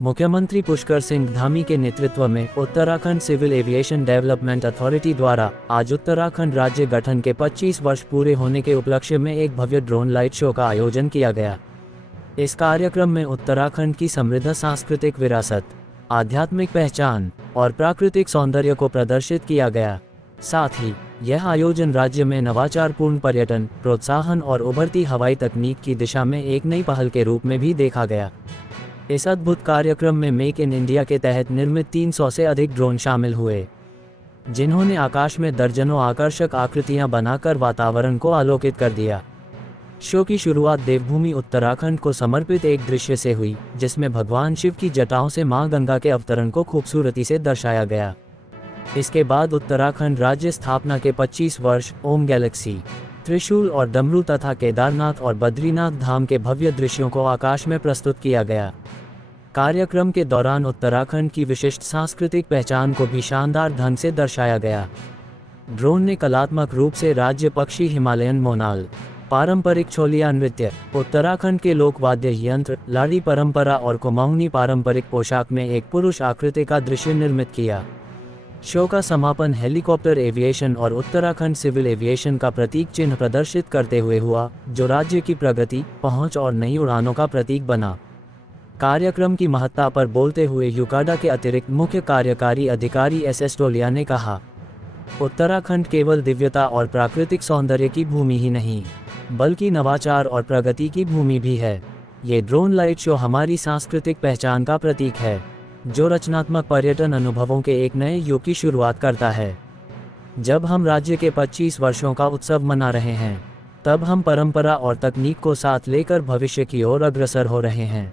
मुख्यमंत्री पुष्कर सिंह धामी के नेतृत्व में Uttarakhand civil aviation development authority द्वारा आज उत्तराखंड राज्य गठन के 25 वर्ष पूरे होने के उपलक्ष्य में एक भव्य ड्रोन लाइट शो का आयोजन किया गया। इस कार्यक्रम में उत्तराखंड की समृद्ध सांस्कृतिक विरासत, आध्यात्मिक पहचान और प्राकृतिक सौंदर्य को प्रदर्शित किया गया। साथ ही यह आयोजन राज्य में नवाचारपूर्ण पर्यटन, प्रोत्साहन और उभरती हवाई तकनीक की दिशा में एक नई पहल के रूप में भी देखा गया। इस अद्भुत कार्यक्रम में मेक इन इंडिया के तहत निर्मित 300 से अधिक ड्रोन शामिल हुए, जिन्होंने आकाश में दर्जनों आकर्षक आकृतियां बनाकर वातावरण को आलोकित कर दिया। शो की शुरुआत देवभूमि उत्तराखंड को समर्पित एक दृश्य से हुई, जिसमें भगवान शिव की जटाओं से मां गंगा के अवतरण को खूबसूरती से दर्शाया गया। इसके बाद उत्तराखंड राज्य स्थापना के 25 वर्ष, ओम गैलेक्सी, त्रिशूल और डमरू तथा केदारनाथ और बद्रीनाथ धाम के भव्य दृश्यों को आकाश में प्रस्तुत किया गया। कार्यक्रम के दौरान उत्तराखंड की विशिष्ट सांस्कृतिक पहचान को भी शानदार ढंग से दर्शाया गया। ड्रोन ने कलात्मक रूप से राज्य पक्षी हिमालयन मोनाल, पारंपरिक छोलिया नृत्य, उत्तराखंड के लोकवाद्य यंत्र, लाड़ी परंपरा और कुमाऊनी पारंपरिक पोशाक में एक पुरुष आकृति का दृश्य निर्मित किया। शो का समापन हेलीकॉप्टर एविएशन और उत्तराखंड सिविल एविएशन का प्रतीक चिन्ह प्रदर्शित करते हुए हुआ, जो राज्य की प्रगति, पहुंच और नई उड़ानों का प्रतीक बना। कार्यक्रम की महत्ता पर बोलते हुए यूकाडा के अतिरिक्त मुख्य कार्यकारी अधिकारी एस टोलिया ने कहा, उत्तराखंड केवल दिव्यता और प्राकृतिक सौंदर्य की भूमि ही नहीं, बल्कि नवाचार और प्रगति की भूमि भी है। ये ड्रोन लाइट शो हमारी सांस्कृतिक पहचान का प्रतीक है, जो रचनात्मक पर्यटन अनुभवों के एक नए युग की शुरुआत करता है। जब हम राज्य के 25 वर्षों का उत्सव मना रहे हैं, तब हम परंपरा और तकनीक को साथ लेकर भविष्य की ओर अग्रसर हो रहे हैं।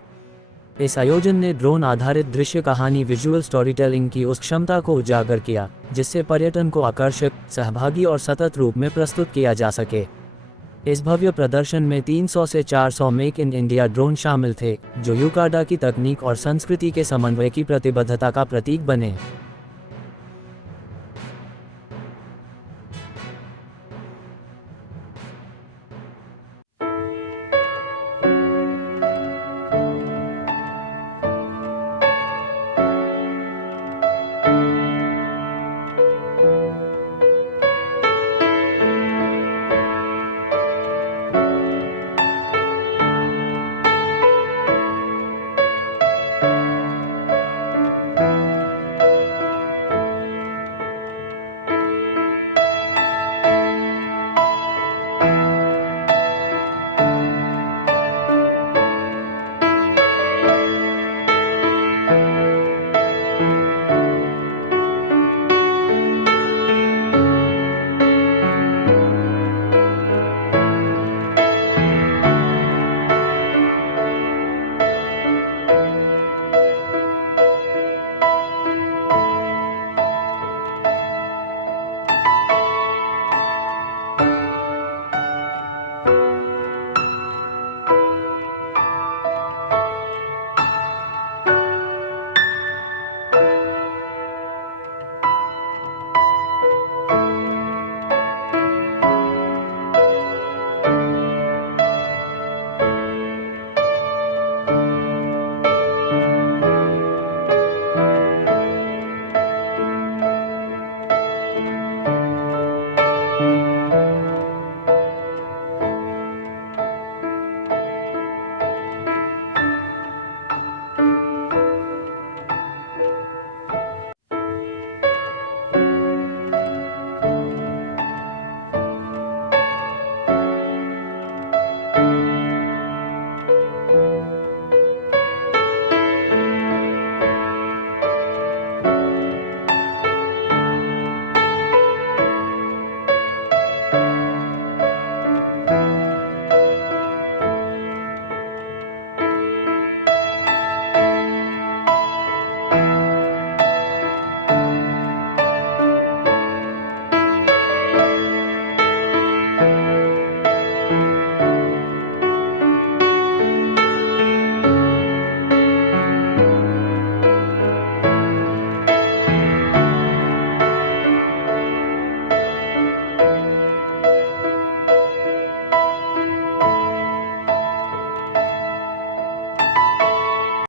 इस आयोजन ने ड्रोन आधारित दृश्य कहानी विजुअल स्टोरीटेलिंग की उस क्षमता को उजागर किया, जिससे पर्यटन को आकर्षक, सहभागी और सतत रूप में प्रस्तुत किया जा सके। इस भव्य प्रदर्शन में 300 से 400 मेक इन इंडिया ड्रोन शामिल थे, जो यूकाडा की तकनीक और संस्कृति के समन्वय की प्रतिबद्धता का प्रतीक बने।